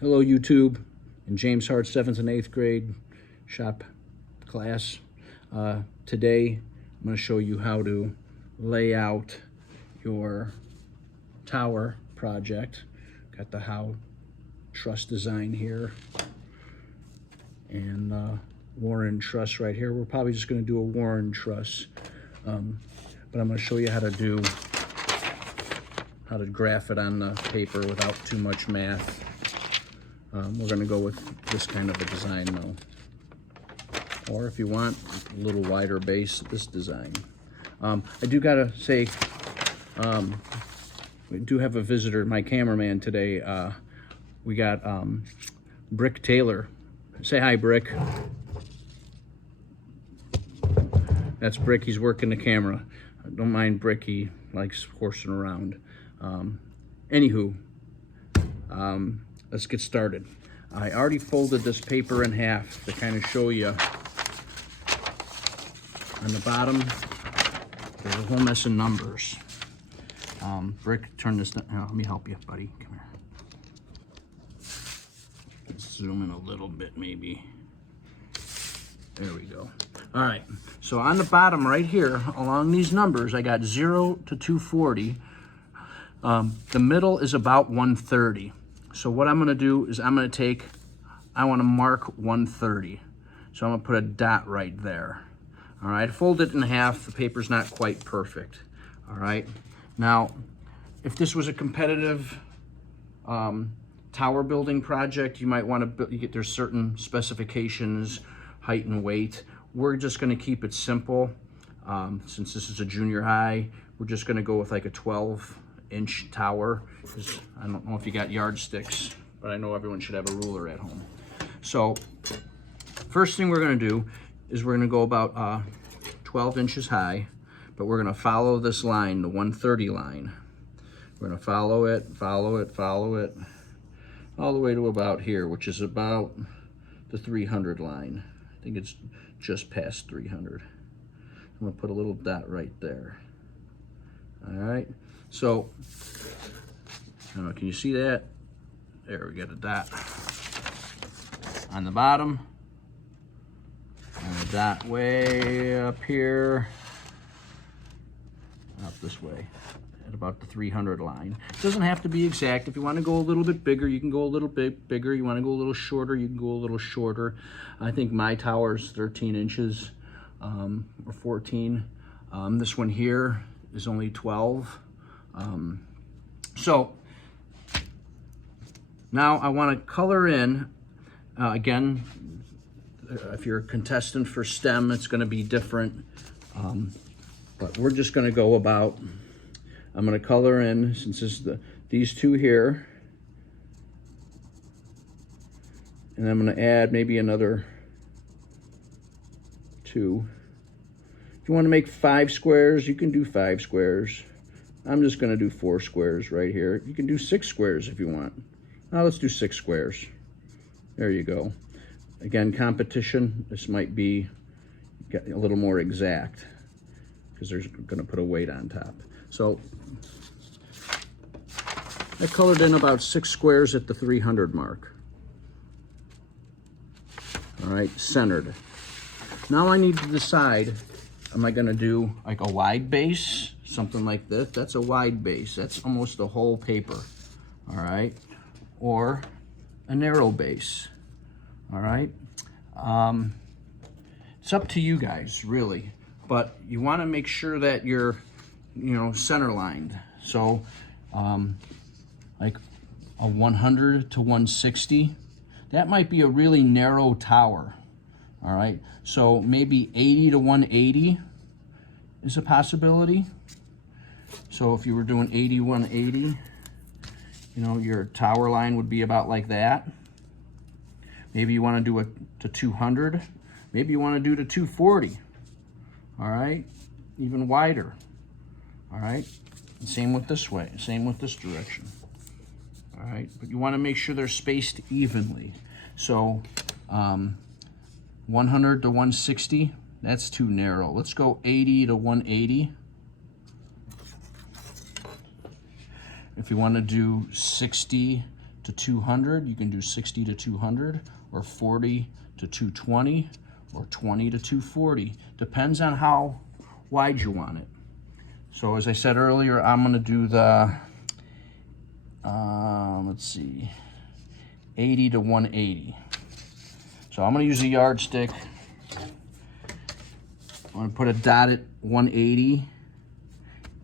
Hello YouTube and James Hart 7th and 8th grade shop class. Today I'm going to show you how to lay out your tower project. Got the how truss design here and Warren truss right here. We're probably just going to do a Warren truss, but I'm going to show you how to graph it on the paper without too much math. We're going to go with this kind of a design though. Or if you want a little wider base, this design. I do gotta say, we do have a visitor, my cameraman today. We got Brick Taylor. Say hi, Brick. That's Brick, he's working the camera. Don't mind Brick, he likes horsing around. Anywho, let's get started. I already folded this paper in half to kind of show you. On the bottom, there's a whole mess of numbers. Brick, turn this down. Let me help you, buddy. Come here. Let's zoom in a little bit, maybe. There we go. All right, so on the bottom right here, along these numbers, I got 0 to 240. The middle is about 130. So what I'm gonna do is I wanna mark 130. So I'm gonna put a dot right there. All right, fold it in half. The paper's not quite perfect. All right, now, if this was a competitive tower building project, you might wanna there's certain specifications, height and weight. We're just gonna keep it simple. Since this is a junior high, we're just gonna go with like a 12-inch tower. I don't know if you got yardsticks, but I know everyone should have a ruler at home. So first thing we're gonna do is we're gonna go about 12 inches high, but we're gonna follow this line, the 130 line. We're gonna follow it, all the way to about here, which is about the 300 line. I think it's just past 300. I'm gonna put a little dot right there. All right, so, I don't know, can you see that? There, we got a dot on the bottom, and a dot way up here, up this way, at about the 300 line. It doesn't have to be exact. If you want to go a little bit bigger, you can go a little bit bigger. You want to go a little shorter, you can go a little shorter. I think my tower is 13 inches, or 14. This one here is only 12. So now I want to color in, again, if you're a contestant for STEM, it's going to be different. But we're just going to go about, I'm going to color in, since this is these two here, and I'm going to add maybe another 2. If you want to make 5 squares, you can do 5 squares. I'm just going to do 4 squares right here. You can do 6 squares if you want. Now let's do 6 squares. There you go. Again, competition, this might be a little more exact because there's going to put a weight on top. So I colored in about 6 squares at the 300 mark. All right, centered. Now I need to decide, am I going to do like a wide base, something like this? That's a wide base. That's almost the whole paper. All right, or a narrow base. All right, it's up to you guys, really, but you want to make sure that you're, center lined. So, like a 100 to 160, that might be a really narrow tower. All right, so maybe 80 to 180 is a possibility. So if you were doing 80, 180, your tower line would be about like that. Maybe you want to do it to 200. Maybe you want to do to 240. All right, even wider. All right, and same with this way, same with this direction. All right, but you want to make sure they're spaced evenly. So 100 to 160, that's too narrow. Let's go 80 to 180. If you want to do 60 to 200. You can do 60 to 200, or 40 to 220, or 20 to 240. Depends on how wide you want it. So as I said earlier, I'm gonna do the, let's see, 80 to 180. So I'm gonna use a yardstick. I'm gonna put a dot at 180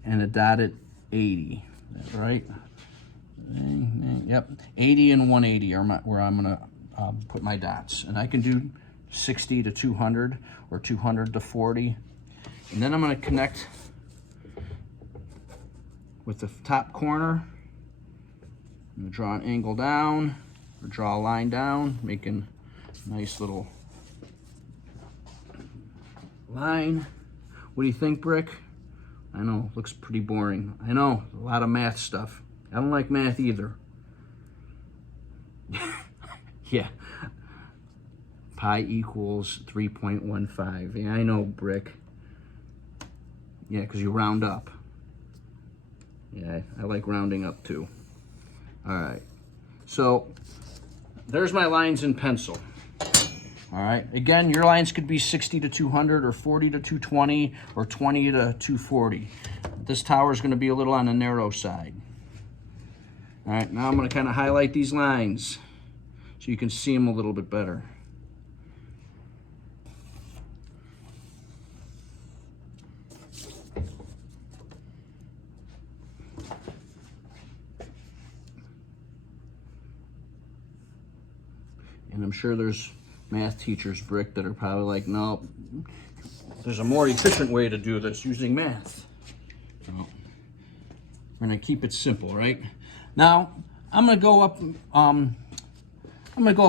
and a dot at 80. That's right. Yep, 80 and 180 are where I'm gonna put my dots. And I can do 60 to 200 or 200 to 40. And then I'm gonna connect with the top corner. I'm gonna draw an angle down, or draw a line down, making a nice little line. What do you think, Brick? I know, looks pretty boring. I know, a lot of math stuff. I don't like math either. Yeah. Pi equals 3.15. Yeah, I know, Brick. Yeah, because you round up. Yeah, I like rounding up too. All right. So there's my lines in pencil. All right. Again, your lines could be 60 to 200 or 40 to 220 or 20 to 240. This tower is going to be a little on the narrow side. All right. Now I'm going to kind of highlight these lines so you can see them a little bit better. And I'm sure there's math teachers, Brick, that are probably like, no, there's a more efficient way to do this using math. So we're gonna keep it simple, right? Now, I'm gonna go up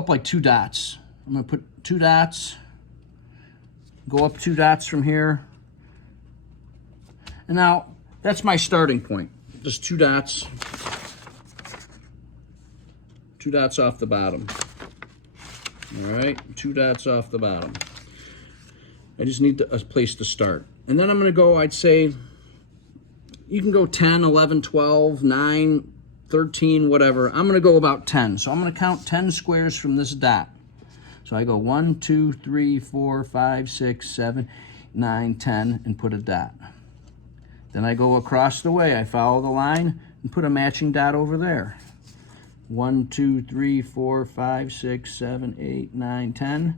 like 2 dots. I'm gonna put 2 dots, go up 2 dots from here. And now, that's my starting point. Just 2 dots. 2 dots off the bottom. All right, 2 dots off the bottom. I just need a place to start. And then I'm gonna go, I'd say, you can go 10, 11, 12, 9, 13, whatever. I'm gonna go about 10. So I'm gonna count 10 squares from this dot. So I go 1, 2, 3, 4, 5, 6, 7, 9, 10, and put a dot. Then I go across the way. I follow the line and put a matching dot over there. 1, 2, 3, 4, 5, 6, 7, 8, 9, 10.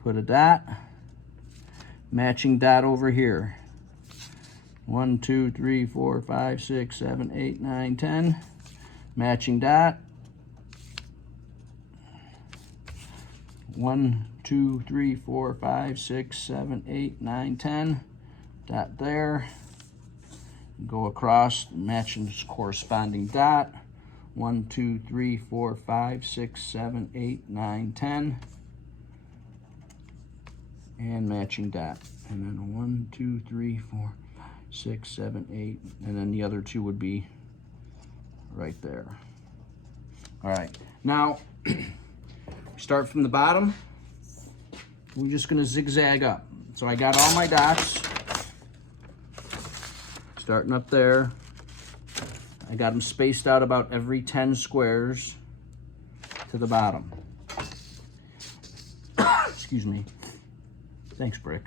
Put a dot. Matching dot over here. 1, 2, 3, 4, 5, 6, 7, 8, 9, 10. Matching dot. 1, 2, 3, 4, 5, 6, 7, 8, 9, 10. Dot there. Go across, matching this corresponding dot. 1, 2, 3, 4, 5, 6, 7, 8, 9, 10. And matching dot. And then 1, 2, 3, 4, 6, 7, 8. And then the other 2 would be right there. All right. Now, start from the bottom. We're just going to zigzag up. So I got all my dots. Starting up there. I got them spaced out about every 10 squares to the bottom. Excuse me. Thanks, Brick.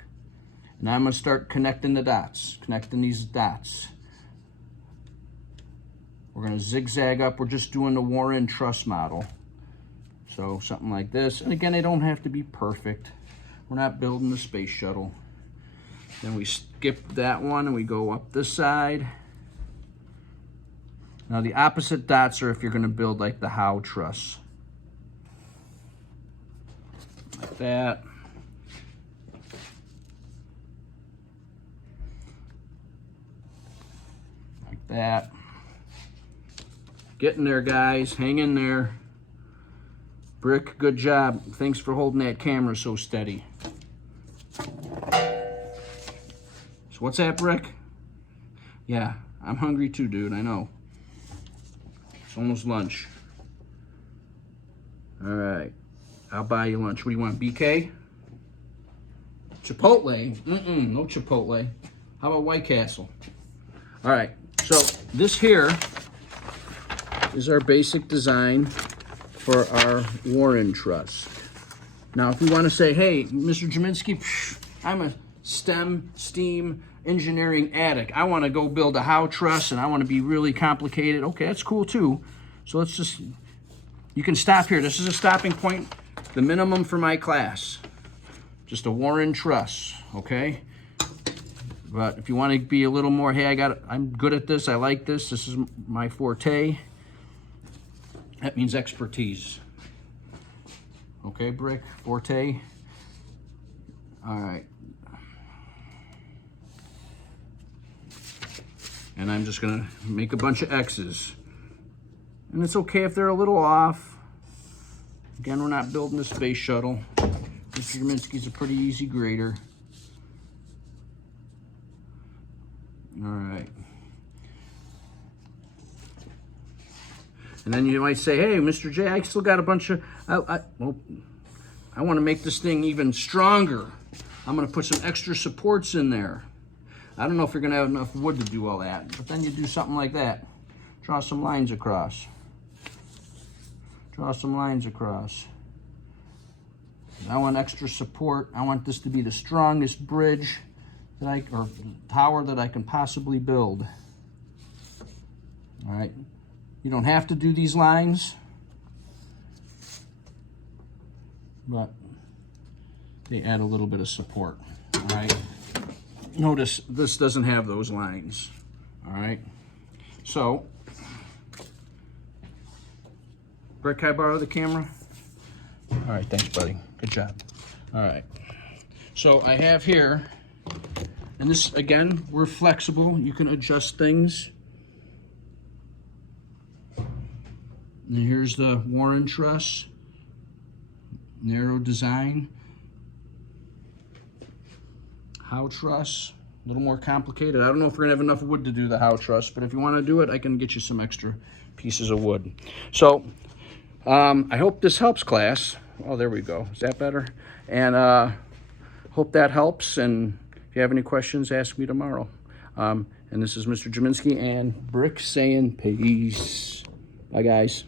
Now I'm going to start connecting the dots, connecting these dots. We're going to zigzag up. We're just doing the Warren Truss model. So something like this. And again, they don't have to be perfect. We're not building the space shuttle. Then we skip that one and we go up this side. Now the opposite dots are if you're going to build like the Howe truss. Like that. Like that. Getting there, guys. Hang in there. Brick, good job. Thanks for holding that camera so steady. So what's that, Brick? Yeah, I'm hungry too, dude. I know. It's almost lunch. All right. I'll buy you lunch. What do you want, BK? Chipotle? No Chipotle. How about White Castle? All right. So this here is our basic design for our Warren truss. Now, if we want to say, hey, Mr. Jaminski, I'm a STEM engineering addict. I want to go build a Howe truss and I want to be really complicated. Okay, that's cool too. So let's just, you can stop here. This is a stopping point, the minimum for my class. Just a Warren truss, okay? But if you want to be a little more, hey, I'm good at this, I like this, this is my forte, that means expertise. Okay, Brick, forte. All right. And I'm just gonna make a bunch of X's. And it's okay if they're a little off. Again, we're not building a space shuttle. Mr. Jaminski's a pretty easy grader. All right. And then you might say, hey, Mr. J, I still got a bunch of, well, I want to make this thing even stronger. I'm going to put some extra supports in there. I don't know if you're going to have enough wood to do all that, but then you do something like that. Draw some lines across. Draw some lines across. I want extra support. I want this to be the strongest bridge that or tower that I can possibly build. All right. You don't have to do these lines, but they add a little bit of support. All right. Notice this doesn't have those lines. All right. So, Brett, can I borrow the camera? All right. Thanks, buddy. Good job. All right. So I have here, and this, again, we're flexible. You can adjust things. And here's the Warren truss, narrow design. Howe truss, a little more complicated. I don't know if we're gonna have enough wood to do the Howe truss, but if you wanna do it, I can get you some extra pieces of wood. So, I hope this helps, class. Oh, there we go. Is that better? And hope that helps. And if you have any questions, ask me tomorrow. And this is Mr. Jaminski and Brick saying peace. Bye, guys.